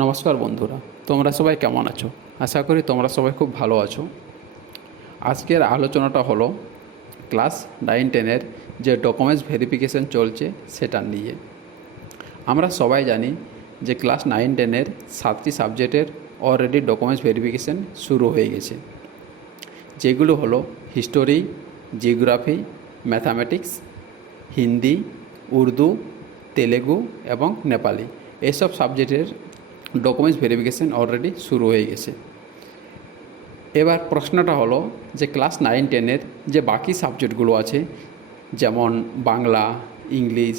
নমস্কার বন্ধুরা, তোমরা সবাই কেমন আছো? আশা করি তোমরা সবাই খুব ভালো আছো। আজকের আলোচনাটা হলো ক্লাস 9-10-এর যে ডকুমেন্টস ভেরিফিকেশন চলছে সেটা নিয়ে। আমরা সবাই জানি যে ক্লাস 9-10-এর 7টি সাবজেক্টের অলরেডি ডকুমেন্টস ভেরিফিকেশন শুরু হয়ে গেছে, যেগুলো হলো history, geography, mathematics, Hindi, Urdu, Telugu এবং নেপালি। এইসব সাবজেক্টের ডকুমেন্টস ভেরিফিকেশন অলরেডি শুরু হয়ে গেছে। এবার প্রশ্নটা হলো যে ক্লাস 9-10-এর যে বাকি সাবজেক্টগুলো আছে, যেমন Bangla, English,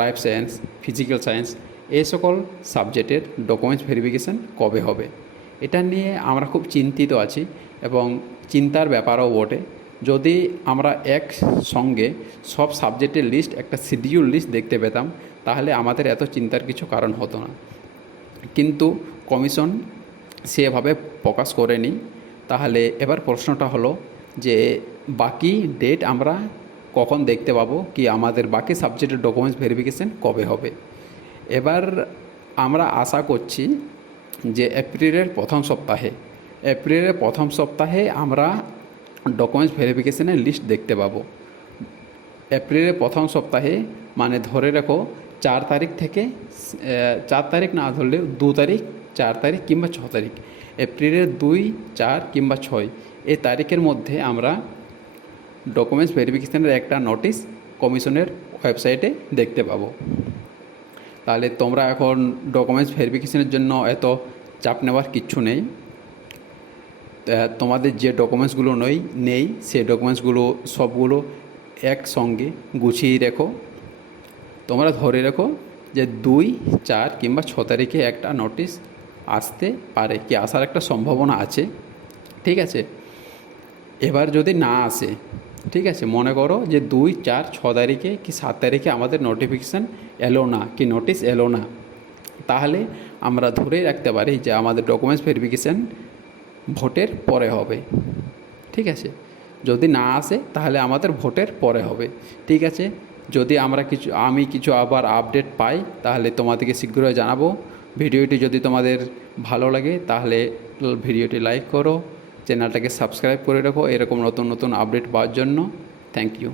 life science, physical science, এই সকল সাবজেক্টের ডকুমেন্টস ভেরিফিকেশন কবে হবে? এটা নিয়ে আমরা খুব চিন্তিত আছি এবং চিন্তার ব্যাপারও বটে। যদি আমরা একসঙ্গে সব সাবজেক্টের লিস্ট, একটা শিডিউল লিস্ট দেখতে পেতাম, তাহলে আমাদের এত চিন্তার কিছু কারণ হতো না। কিন্তু কমিশন সেভাবে প্রকাশ করেনি। তাহলে এবার প্রশ্নটা হলো যে বাকি ডেট আমরা কখন দেখতে পাবো, কি আমাদের বাকি সাবজেক্টের ডকুমেন্টস ভেরিফিকেশন কবে হবে? এবার আমরা আশা করছি যে এপ্রিলের প্রথম সপ্তাহে আমরা ডকুমেন্টস ভেরিফিকেশনের লিস্ট দেখতে পাবো। এপ্রিলের প্রথম সপ্তাহে মানে ধরে রাখো 4 তারিখ থেকে 4 তারিখ না ধরলেও 2 তারিখ, 4 তারিখ কিংবা 6 তারিখ, এপ্রিলের 2, 4 কিংবা 6 এই তারিখের মধ্যে আমরা ডকুমেন্টস ভেরিফিকেশনের একটা নোটিশ কমিশনের ওয়েবসাইটে দেখতে পাবো। তাহলে তোমরা এখন ডকুমেন্টস ভেরিফিকেশনের জন্য এত চাপ নেওয়ার কিচ্ছু নেই। তোমাদের যে ডকুমেন্টসগুলো নেই সেই ডকুমেন্টসগুলো সবগুলো একসঙ্গে গুছিয়ে রেখো। তোমরা ধরে রেখো যে 2, 4 কিংবা 6 তারিখে একটা নোটিশ আসতে পারে, কি আসার একটা সম্ভাবনা আছে। ঠিক আছে, এবার যদি না আসে, ঠিক আছে, মনে করো যে 2, 4, 6 তারিখে কি 7 তারিখে আমাদের নোটিফিকেশান এলো না, কি নোটিশ এলো না, তাহলে আমরা ধরেই রাখতে পারি যে আমাদের ডকুমেন্টস ভেরিফিকেশান ভোটের পরে হবে। ঠিক আছে, যদি না আসে তাহলে আমাদের ভোটের পরে হবে। ঠিক আছে, যদি আমি কিছু আবার আপডেট পাই তাহলে তোমাদেরকে শীঘ্রই জানাবো। ভিডিওটি যদি তোমাদের ভালো লাগে তাহলে ভিডিওটি লাইক করো, চ্যানেলটাকে সাবস্ক্রাইব করে রাখো এরকম নতুন নতুন আপডেট পাওয়ার জন্য। Thank you.